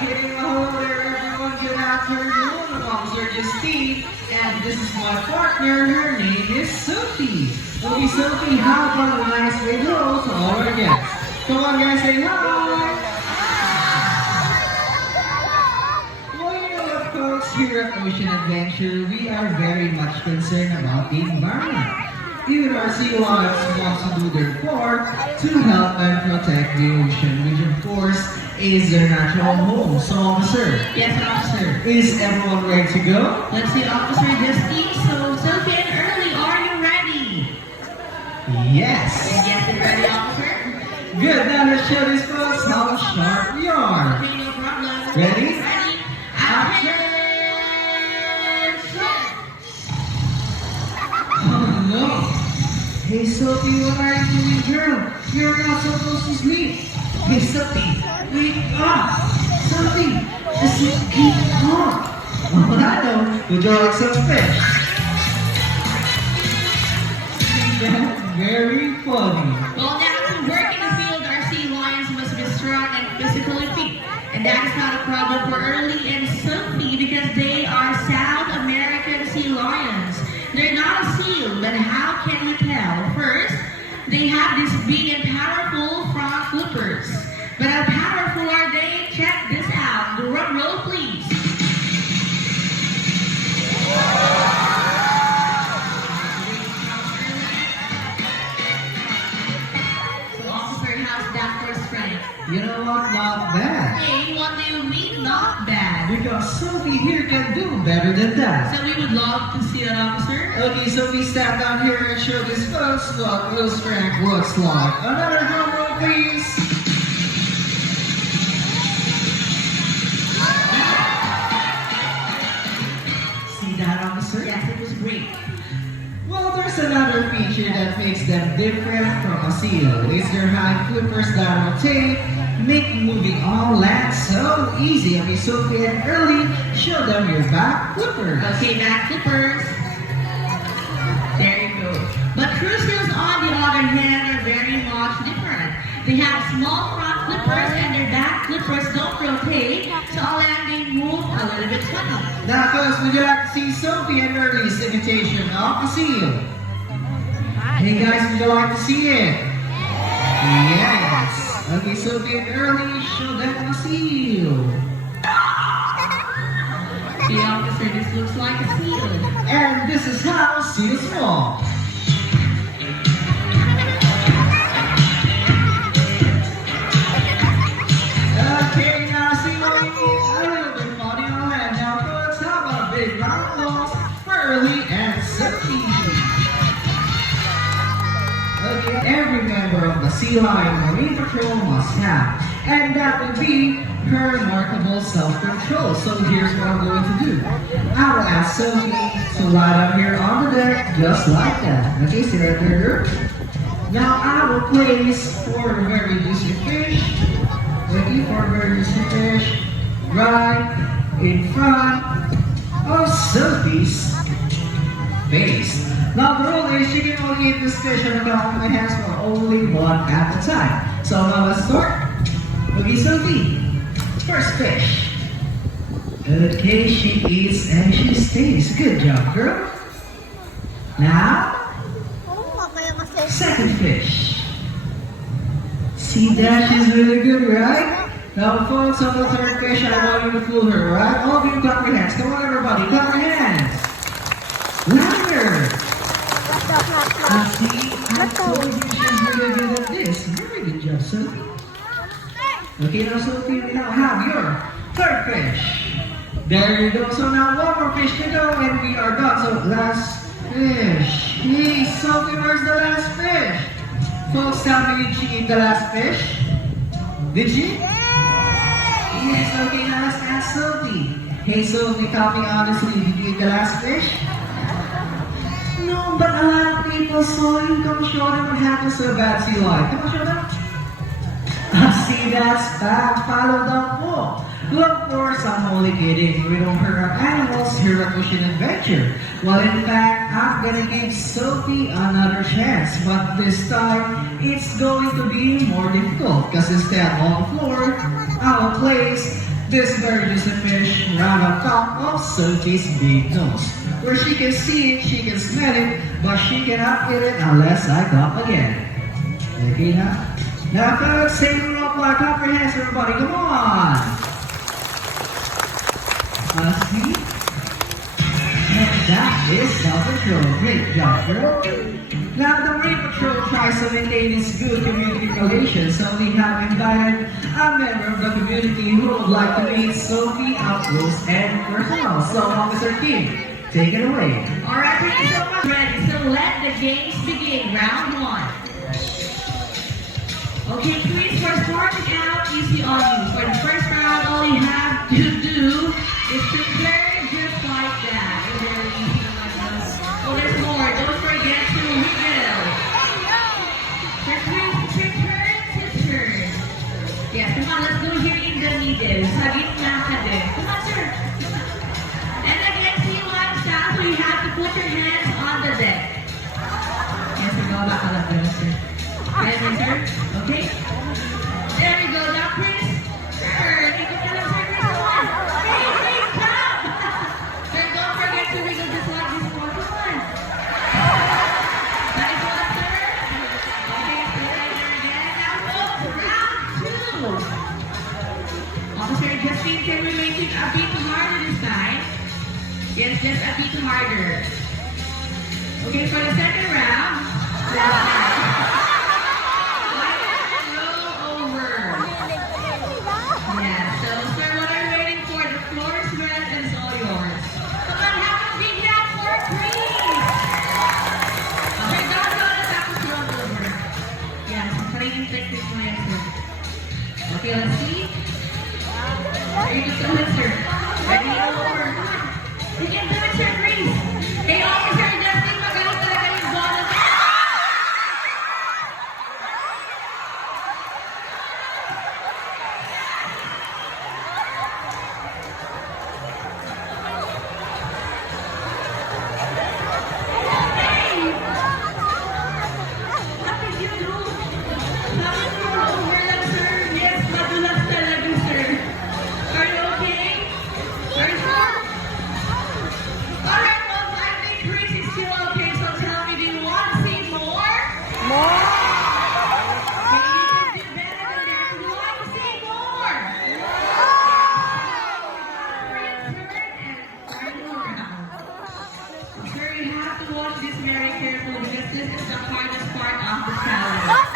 Okay, hello there everyone, good afternoon. I'm Sir Justine, and this is my partner, her name is Sophie. Okay, Sophie, how about a nice big hello to all our guests? Come on guys, say hi! Well, you know what folks, here at Ocean Adventure, we are very much concerned about the environment. Even our sea lions want to do their part to help and protect the ocean, which of course is their natural home. So, officer, Yes, officer. is everyone ready to go? Let's see, Officer Justine. So, Sophie and Early, are you ready? Yes. Get it ready, officer. Good. Now let's show these folks how sharp we are. Okay, no problem. Ready? Ready? Action! Attention! Oh no. Hey Sophie, what are you doing, girl? You're not supposed to sleep. Hey Sophie, wake up. Sophie, just keep up. Oh, I know. Would you like some fish? That's very funny. Well, now to work in the field, our sea lions must be strong and physically fit. And that is not a problem for Early and Sophie because they are South American sea lions. They're not a seal, but how can we tell? First, they have these big and powerful front flippers. But how powerful are they? Check this out. The drum roll, please. So, officer, how's that for strength? You know what? Not bad. Hey, what do you mean not bad? Because Sophie here can do better than that. So we would love to see that, officer. Okay, so we stand down here and show this folks what real strength looks like. Another drum roll, please. See that, officer? Yes, it was great. Well, there's another feature that makes them different from a seal. It's their high flippers that rotate, make moving on land so easy. Okay, Sophie and Early, show them your back flippers. Okay, back flippers. There you go. But cruise seals, on the other hand, are very much different. They have small front flippers and their back flippers don't rotate, so all landing move a little bit funny. Now, folks, would you like to see Sophie and Early's imitation of the seal? Hey guys, would you like to see it? Yes. Okay, Sophie and Early, show them the seal. See, officer, this looks like a seal. And this is how seals walk. Okay, now see what we need a little bit funny on land. Now, folks, how about a big round of applause for Early and Sophie? Okay, every member of the Sea Lion Marine Patrol must have, and that would be her remarkable self-control. So here's what I'm going to do. I will ask Sophie to lie down here on the deck, just like that. Okay, see right there. Now I will place four very juicy fish. Ready for a very juicy fish right in front of Sophie's face. Now the rule is you can only eat this fish on the top of my hands for only one at a time. So now let's start. Okay, Sophie, first fish. Okay, she eats and she stays. Good job, girl. Now, second fish. See that? She's really good, right? Now, folks, on the third fish, I want you to fool her, right? All of you clap your hands. Come on, everybody, clap your hands. Louder. Now, see, I told you she's really good at this. Very good job, Sophie. Okay, now, Sophie, we now have your third fish. There you go. So now one more fish to go and we are done. So last fish. Hey, Sophie, where's the last fish? Folks, tell me, did she eat the last fish? Did she? Yes, okay, now let's ask Sophie. Hey, Sophie, tell me honestly, did you eat the last fish? No, but a lot of people saw you. Come show them what happens to a bad sea lion. Come on, show them. See, that's bad. Follow the rule. Well, of course, I'm only kidding. We don't hurt our animals here at Ocean Adventure. Well, in fact, I'm gonna give Sophie another chance. But this time, it's going to be more difficult. Because instead on the floor, I'll place This bird is a fish right on top of Sophie's big nose. Where she can see it, she can smell it, but she cannot eat it unless I come again. Okay, now folks, say the roll call comprehensive, everybody, come on! See? And that is self-control. Great job, girl. Now, the Marine Patrol tries to maintain its good community relations, so we have invited a member of the community who would like to meet Sophie up close and personal. So, Officer Kim, take it away. Alright, thank you so much. Ready, so let the games begin. Round 1. Okay, Chris, for starting out, easy on you. For the first round, all you have to do is to play just like that. And very easy like that. Oh, there's more. Don't forget to wiggle. Sir Chris, it's your turn, it's your turn. Yes, come on, let's go here in the middle. Sa gitna ka din. Come on, sir. And again, C1 style, so you have to put your hands on the deck. Yes, sir, go back a little, sir. Ready, sir? Okay. There we go. Now, Chris. Sir, ikot na lang, sir. Chris, come on. Hey, great job. Sir, don't forget to wiggle just like this one. Come on. Nice one, sir. Okay, stay right there again. Now, folks, round 2. Officer Justine, can we make it a bit harder this time? Yes, just a bit harder. Okay, for the second round. Yeah, so sir, what are you waiting for? The floor is red and it's all yours. Come on, have a big hand for Chris! Okay, don't go to tapos roll over. Yeah, so training technique mo yan, sir. Okay, let's see. Ready to go, sir. Ready over. You can do it, sir, Chris. Hey, Officer Justin, magaling talaga yung bonus. What did you do? Bakit roll over lang, sir? Yes, madulas talaga, sir. Are you okay? Are you sure? Alright, well, I think Chris is still okay, so tell me, do you want to see more? More! Maybe you can do better than that. Do you want to see more? Sir, you have to watch this very carefully because this is the hardest part of the challenge.